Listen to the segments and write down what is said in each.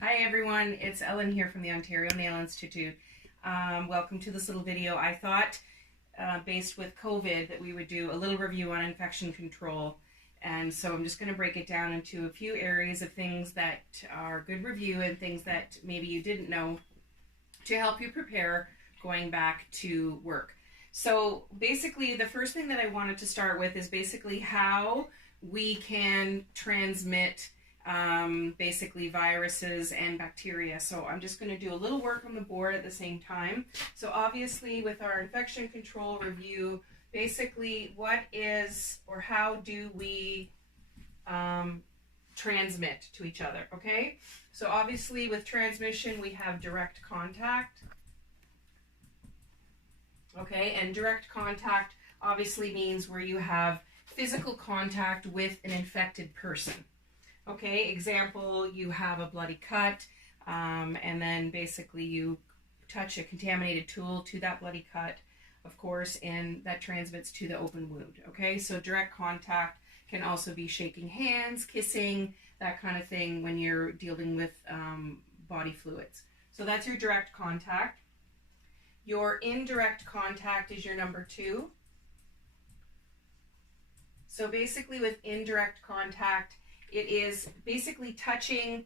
Hi everyone, it's Ellen here from the Ontario Nail Institute. Welcome to this little video. I thought, based with COVID, that we would do a little review on infection control. And so I'm just going to break it down into a few areas of things that are good review and things that maybe you didn't know to help you prepare going back to work. So basically, the first thing that I wanted to start with is basically how we can transmit basically viruses and bacteria. So I'm just going to do a little work on the board at the same time. So obviously with our infection control review, basically what is or how do we transmit to each other, okay? So obviously with transmission we have direct contact, okay? And direct contact obviously means where you have physical contact with an infected person. Okay, example, you have a bloody cut, and then basically you touch a contaminated tool to that bloody cut, of course, and that transmits to the open wound. Okay, so direct contact can also be shaking hands, kissing, that kind of thing when you're dealing with body fluids. So that's your direct contact. Your indirect contact is your number 2. So basically with indirect contact, it is basically touching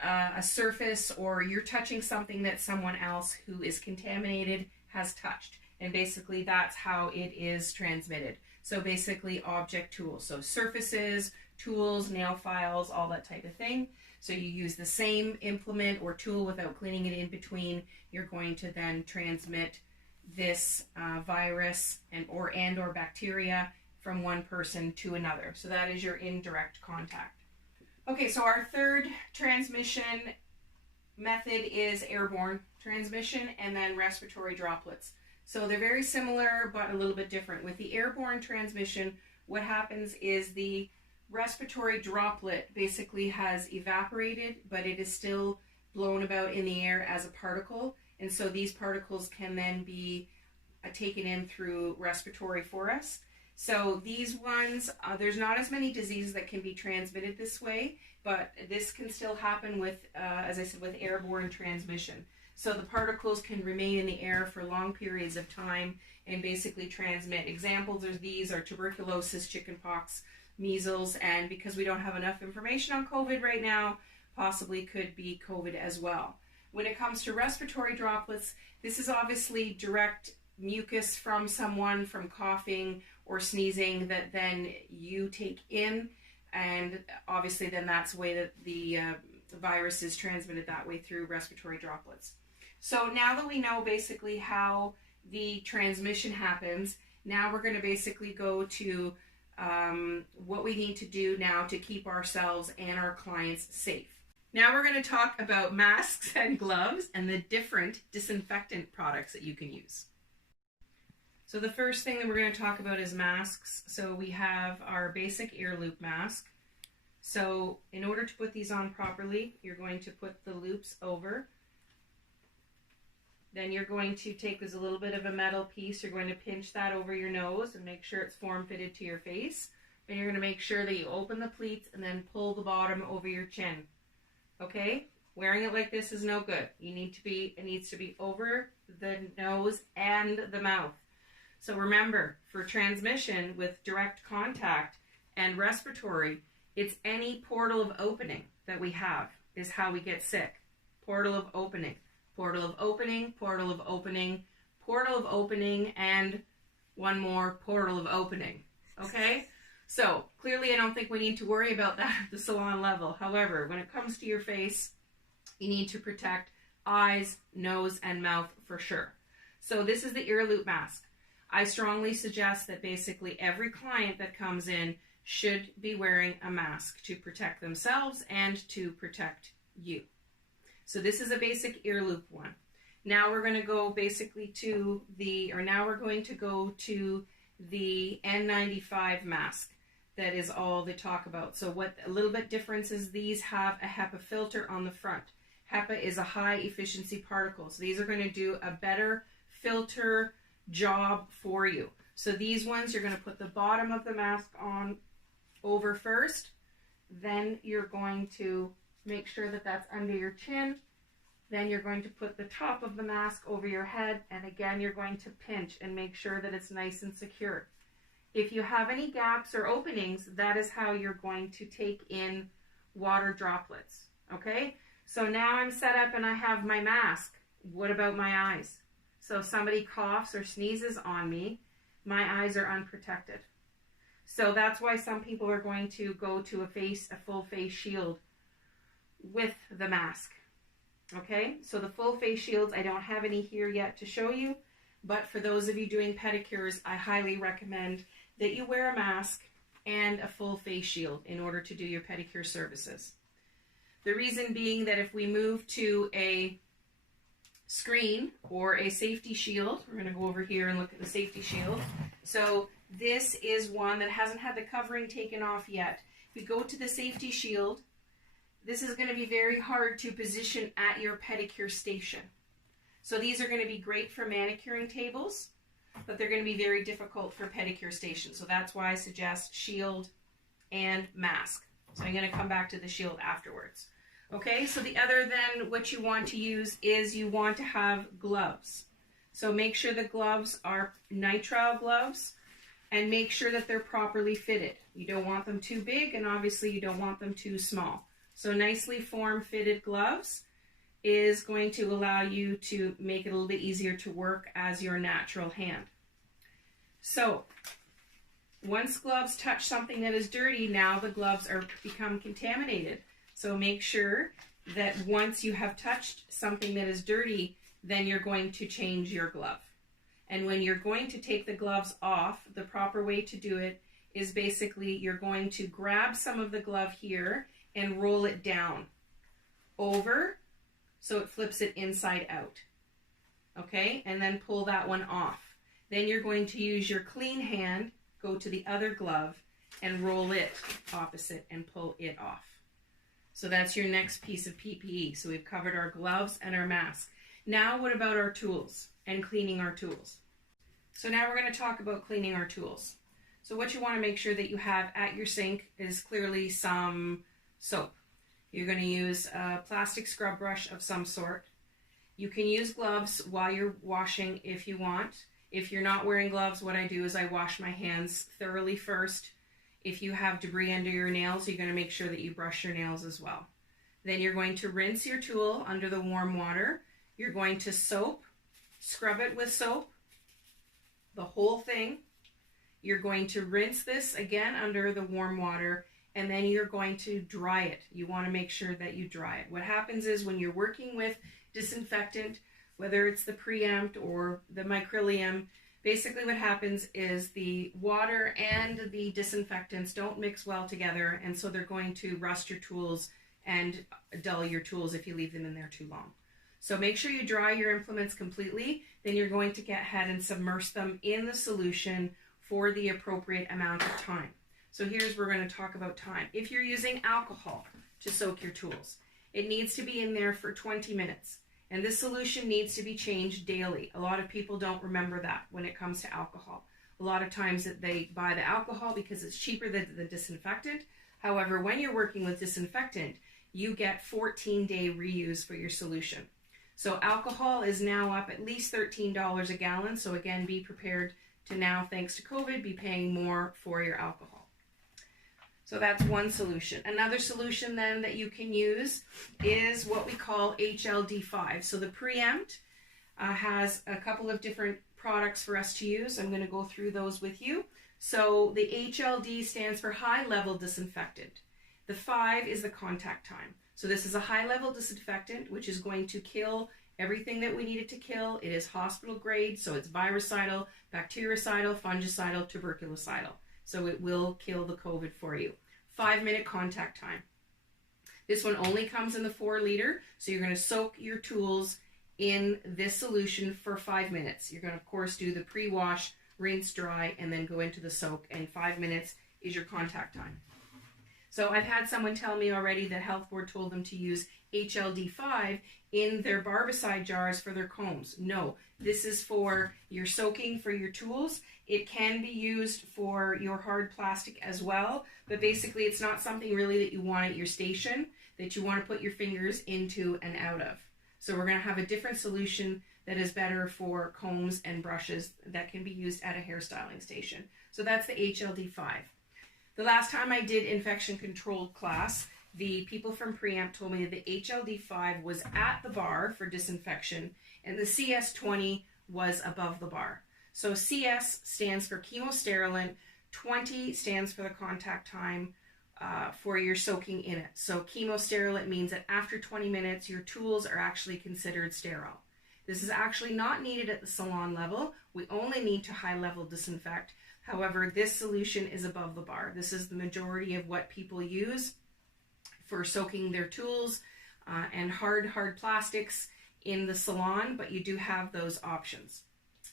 a surface, or you're touching something that someone else who is contaminated has touched. And basically that's how it is transmitted. So basically object tools. So surfaces, tools, nail files, all that type of thing. So you use the same implement or tool without cleaning it in between. You're going to then transmit this virus or bacteria from one person to another. So that is your indirect contact. Okay, so our third transmission method is airborne transmission and then respiratory droplets. So they're very similar but a little bit different. With the airborne transmission, what happens is the respiratory droplet basically has evaporated, but it is still blown about in the air as a particle. And so these particles can then be taken in through respiratory for us. So these ones, there's not as many diseases that can be transmitted this way, but this can still happen with, as I said, with airborne transmission. So the particles can remain in the air for long periods of time and basically transmit. Examples of these are tuberculosis, chickenpox, measles, and because we don't have enough information on COVID right now, possibly could be COVID as well. When it comes to respiratory droplets, this is obviously direct mucus from someone from coughing or sneezing that then you take in, and obviously then that's the way that the virus is transmitted that way, through respiratory droplets. So now that we know basically how the transmission happens, now we're going to basically go to what we need to do now to keep ourselves and our clients safe. Now we're going to talk about masks and gloves and the different disinfectant products that you can use. So the first thing that we're going to talk about is masks. So we have our basic ear loop mask. So in order to put these on properly, you're going to put the loops over. Then you're going to take, there's a little bit of a metal piece, you're going to pinch that over your nose and make sure it's form-fitted to your face. Then you're going to make sure that you open the pleats and then pull the bottom over your chin. Okay? Wearing it like this is no good. It needs to be over the nose and the mouth. So remember, for transmission with direct contact and respiratory, it's any portal of opening that we have is how we get sick. Portal of opening, portal of opening, portal of opening, portal of opening, and one more portal of opening. Okay? So clearly I don't think we need to worry about that at the salon level. However, when it comes to your face, you need to protect eyes, nose, and mouth for sure. So this is the ear loop mask. I strongly suggest that basically every client that comes in should be wearing a mask to protect themselves and to protect you. So this is a basic ear loop one. Now we're going to go basically to the N95 mask. That is all they talk about. So what a little bit difference is, these have a HEPA filter on the front. HEPA is a high efficiency particle. So these are going to do a better filter job for you. So these ones, you're going to put the bottom of the mask on over first, then you're going to Make sure that that's under your chin. Then you're going to put the top of the mask over your head, and again you're going to pinch and make sure that it's nice and secure. If you have any gaps or openings, that is how you're going to take in water droplets, okay? So now I'm set up and I have my mask. What about my eyes? So if somebody coughs or sneezes on me, my eyes are unprotected. So that's why some people are going to go to a full face shield with the mask. Okay, so the full face shields, I don't have any here yet to show you, but for those of you doing pedicures, I highly recommend that you wear a mask and a full face shield in order to do your pedicure services. The reason being that if we move to a screen or a safety shield, we're going to go over here and look at the safety shield. So this is one that hasn't had the covering taken off yet. If we go to the safety shield, this is going to be very hard to position at your pedicure station. So these are going to be great for manicuring tables, but they're going to be very difficult for pedicure stations. So that's why I suggest shield and mask. So I'm going to come back to the shield afterwards. Okay, so the other then what you want to use is you want to have gloves. So make sure the gloves are nitrile gloves and make sure that they're properly fitted. You don't want them too big, and obviously you don't want them too small. So nicely form-fitted gloves is going to allow you to make it a little bit easier to work as your natural hand. So once gloves touch something that is dirty, now the gloves become contaminated. So make sure that once you have touched something that is dirty, then you're going to change your glove. And when you're going to take the gloves off, the proper way to do it is basically you're going to grab some of the glove here and roll it down over so it flips it inside out. Okay, and then pull that one off. Then you're going to use your clean hand, go to the other glove and roll it opposite and pull it off. So that's your next piece of PPE. So we've covered our gloves and our mask. Now what about our tools and cleaning our tools? So now we're going to talk about cleaning our tools. So what you want to make sure that you have at your sink is clearly some soap. You're going to use a plastic scrub brush of some sort. You can use gloves while you're washing if you want. If you're not wearing gloves, what I do is I wash my hands thoroughly first. If you have debris under your nails, you're going to make sure that you brush your nails as well. Then you're going to rinse your tool under the warm water. You're going to scrub it with soap, the whole thing. You're going to rinse this again under the warm water, and then you're going to dry it. You want to make sure that you dry it. What happens is when you're working with disinfectant, whether it's the preempt or the microlium, basically what happens is the water and the disinfectants don't mix well together, and so they're going to rust your tools and dull your tools if you leave them in there too long. So make sure you dry your implements completely. Then you're going to get ahead and submerge them in the solution for the appropriate amount of time. So here's where we're going to talk about time. If you're using alcohol to soak your tools, it needs to be in there for 20 minutes. And this solution needs to be changed daily. A lot of people don't remember that when it comes to alcohol. A lot of times that they buy the alcohol because it's cheaper than the disinfectant. However, when you're working with disinfectant, you get 14-day reuse for your solution. So alcohol is now up at least $13 a gallon. So again, be prepared to now, thanks to COVID, be paying more for your alcohol. So that's one solution. Another solution then that you can use is what we call HLD5. So the preempt has a couple of different products for us to use. I'm going to go through those with you. So the HLD stands for high level disinfectant. The 5 is the contact time. So this is a high level disinfectant which is going to kill everything that we need it to kill. It is hospital grade, so it's virucidal, bactericidal, fungicidal, tuberculocidal. So it will kill the COVID for you. 5-minute contact time. This one only comes in the 4 liter, so you're going to soak your tools in this solution for 5 minutes. You're going to, of course, do the pre-wash, rinse, dry, and then go into the soak, and 5 minutes is your contact time. So I've had someone tell me already that Health Board told them to use HLD5 in their barbicide jars for their combs. No, this is for your soaking for your tools. It can be used for your hard plastic as well, but basically it's not something really that you want at your station. that you want to put your fingers into and out of. So we're going to have a different solution that is better for combs and brushes that can be used at a hairstyling station. So that's the HLD5. The last time I did infection controlled class, the people from Preempt told me that the HLD5 was at the bar for disinfection and the CS20 was above the bar. So CS stands for chemosterilant, 20 stands for the contact time for your soaking in it. So chemosterilant means that after 20 minutes, your tools are actually considered sterile. This is actually not needed at the salon level. We only need to high level disinfect. However, this solution is above the bar. This is the majority of what people use for soaking their tools and hard plastics in the salon, but you do have those options.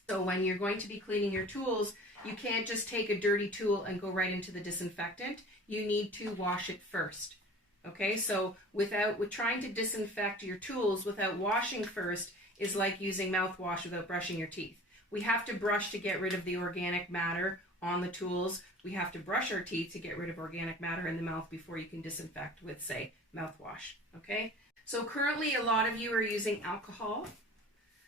So when you're going to be cleaning your tools, you can't just take a dirty tool and go right into the disinfectant. You need to wash it first. Okay, so with trying to disinfect your tools without washing first is like using mouthwash without brushing your teeth. We have to brush to get rid of the organic matter on the tools. We have to brush our teeth to get rid of organic matter in the mouth before you can disinfect with, say, mouthwash. Okay, so currently a lot of you are using alcohol.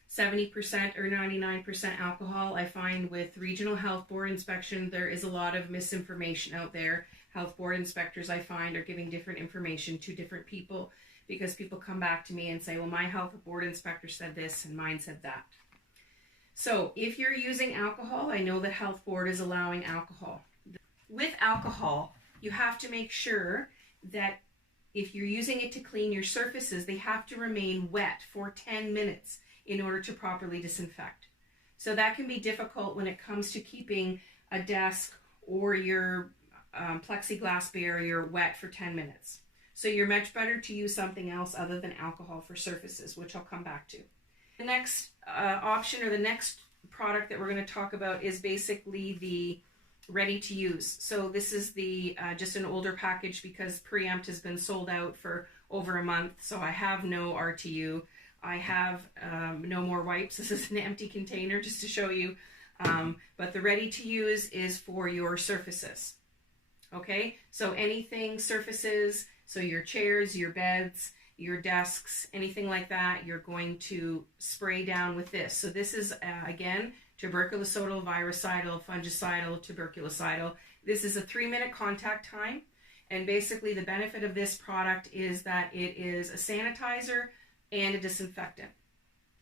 70% or 99% alcohol. I find with regional health board inspection, there is a lot of misinformation out there. Health board inspectors, I find, are giving different information to different people because people come back to me and say, well, my health board inspector said this and mine said that. So if you're using alcohol, I know the health board is allowing alcohol. With alcohol, you have to make sure that if you're using it to clean your surfaces, they have to remain wet for 10 minutes in order to properly disinfect. So that can be difficult when it comes to keeping a desk or your plexiglass barrier wet for 10 minutes. So you're much better to use something else other than alcohol for surfaces, which I'll come back to. The next option or the next product that we're going to talk about is basically the ready to use. So this is the just an older package because Preempt has been sold out for over a month. So I have no RTU. I have no more wipes. This is an empty container just to show you. But the ready to use is for your surfaces. Okay, so anything surfaces, so your chairs, your beds, your desks, anything like that, you're going to spray down with this. So this is, again, tuberculocidal, virucidal, fungicidal, tuberculocidal. This is a 3-minute contact time. And basically the benefit of this product is that it is a sanitizer and a disinfectant.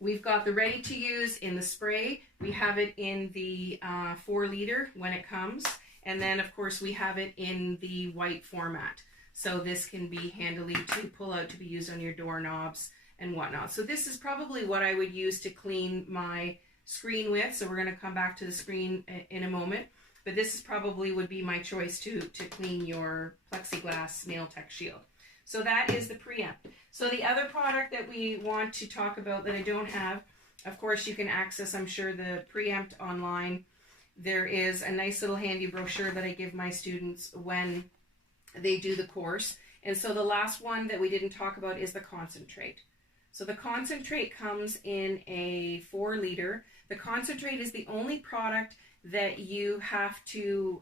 We've got the ready to use in the spray. We have it in the 4 liter when it comes. And then of course we have it in the white format. So this can be handily to pull out to be used on your doorknobs and whatnot. So this is probably what I would use to clean my screen with. So we're going to come back to the screen in a moment. But this is probably would be my choice to clean your plexiglass nail tech shield. So that is the Preempt. So the other product that we want to talk about that I don't have, of course you can access, I'm sure, the Preempt online. There is a nice little handy brochure that I give my students when they do the course. And so the last one that we didn't talk about is the concentrate. So the concentrate comes in a 4 liter. The concentrate is the only product that you have to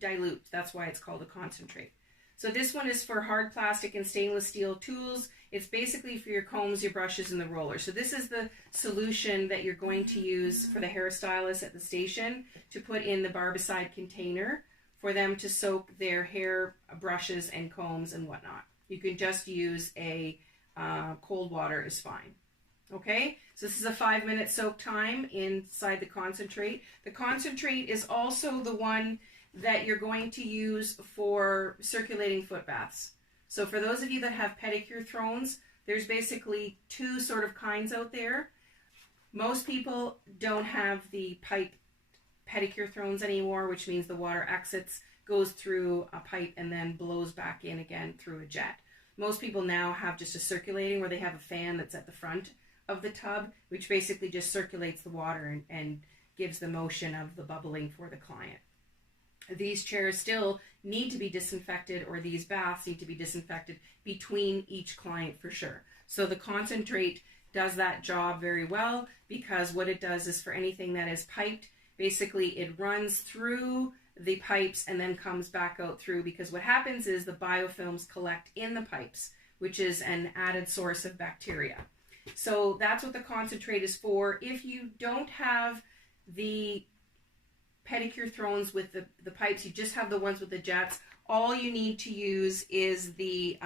dilute. That's why it's called a concentrate. So this one is for hard plastic and stainless steel tools. It's basically for your combs, your brushes, and the roller. So this is the solution that you're going to use for the hairstylist at the station to put in the barbicide container for them to soak their hair brushes and combs and whatnot. You can just use a cold water is fine. Okay, so this is a 5-minute soak time inside the concentrate. The concentrate is also the one that you're going to use for circulating foot baths. So for those of you that have pedicure thrones, there's basically 2 sort of kinds out there. Most people don't have the pipe pedicure thrones anymore, which means the water exits, goes through a pipe and then blows back in again through a jet. Most people now have just a circulating where they have a fan that's at the front of the tub, which basically just circulates the water and gives the motion of the bubbling for the client. These chairs still need to be disinfected, or these baths need to be disinfected between each client for sure. So the concentrate does that job very well, because what it does is for anything that is piped, basically it runs through the pipes and then comes back out through, because what happens is the biofilms collect in the pipes which is an added source of bacteria. So that's what the concentrate is for. If you don't have the pedicure thrones with the pipes, you just have the ones with the jets, all you need to use is the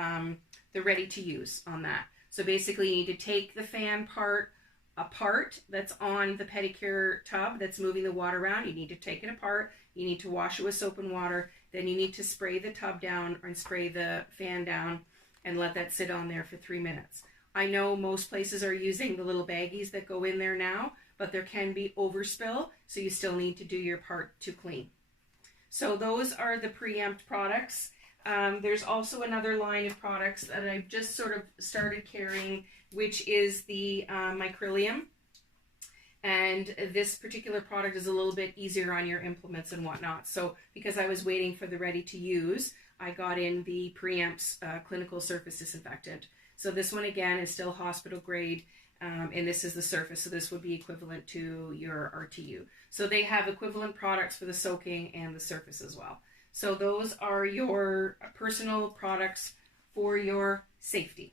ready to use on that. So basically you need to take the fan part apart that's on the pedicure tub that's moving the water around. You need to take it apart. You need to wash it with soap and water. Then you need to spray the tub down and spray the fan down and let that sit on there for 3 minutes. I know most places are using the little baggies that go in there now, but there can be overspill, so you still need to do your part to clean. So those are the Preempt products. There's also another line of products that I've just sort of started carrying, which is the Micrylium. And this particular product is a little bit easier on your implements and whatnot. So because I was waiting for the ready to use, I got in the Preempt's clinical surface disinfectant. So this one again is still hospital grade, and this is the surface. So this would be equivalent to your RTU. So they have equivalent products for the soaking and the surface as well. So those are your personal products for your safety.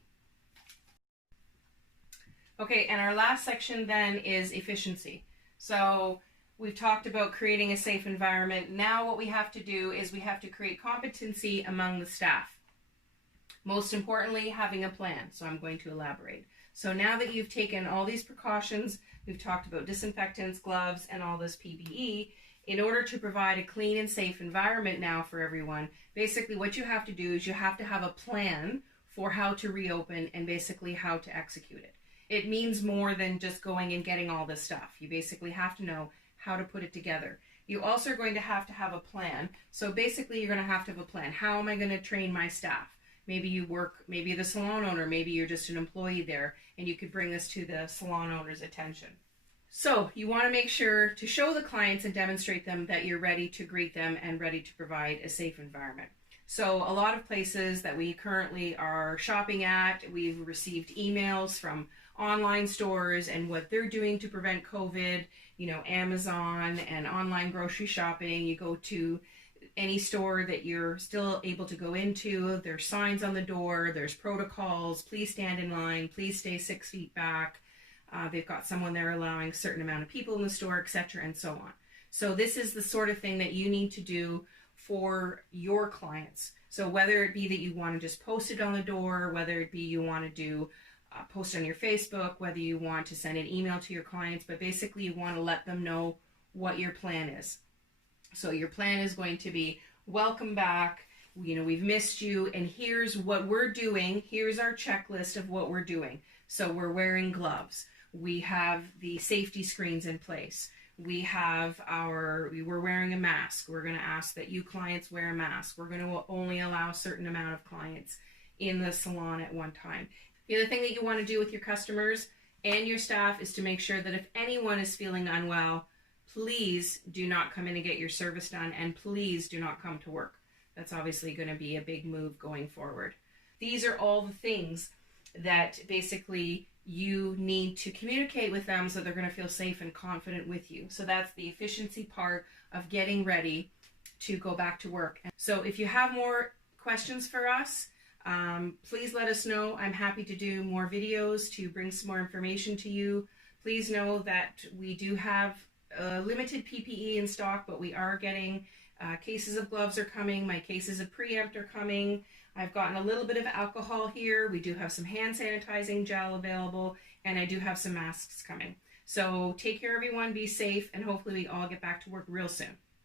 Okay, and our last section then is efficiency. So we've talked about creating a safe environment. Now what we have to do is we have to create competency among the staff. Most importantly, having a plan. So I'm going to elaborate. So now that you've taken all these precautions, we've talked about disinfectants, gloves, and all this PPE, in order to provide a clean and safe environment now for everyone, basically what you have to do is you have to have a plan for how to reopen and basically how to execute it. It means more than just going and getting all this stuff. You basically have to know how to put it together. You also are going to have a plan. So basically you're going to have a plan. How am I going to train my staff? Maybe you work, maybe the salon owner, maybe you're just an employee there, and you could bring this to the salon owner's attention. So you want to make sure to show the clients and demonstrate them that you're ready to greet them and ready to provide a safe environment. So a lot of places that we currently are shopping at, we've received emails from online stores and what they're doing to prevent COVID, you know, Amazon and online grocery shopping. You go to any store that you're still able to go into, there's signs on the door, there's protocols, please stand in line, please stay 6 feet back. They've got someone there allowing a certain amount of people in the store, etc., and so on. So this is the sort of thing that you need to do for your clients. So whether it be that you want to just post it on the door, whether it be you want to do post on your Facebook, whether you want to send an email to your clients, but basically you want to let them know what your plan is. So your plan is going to be, welcome back, you know, we've missed you, and here's what we're doing. Here's our checklist of what we're doing. So we're wearing gloves. We have the safety screens in place. We're wearing a mask. We're going to ask that you clients wear a mask. We're going to only allow a certain amount of clients in the salon at one time. The other thing that you want to do with your customers and your staff is to make sure that if anyone is feeling unwell, please do not come in and get your service done, and please do not come to work. That's obviously going to be a big move going forward. These are all the things that basically you need to communicate with them so they're going to feel safe and confident with you. So that's the efficiency part of getting ready to go back to work. So if you have more questions for us, please let us know. I'm happy to do more videos to bring some more information to you. Please know that we do have limited PPE in stock, but we are getting cases of gloves are coming. My cases of Preempt are coming. I've gotten a little bit of alcohol here. We do have some hand sanitizing gel available, and I do have some masks coming. So take care, everyone. Be safe, and hopefully we all get back to work real soon.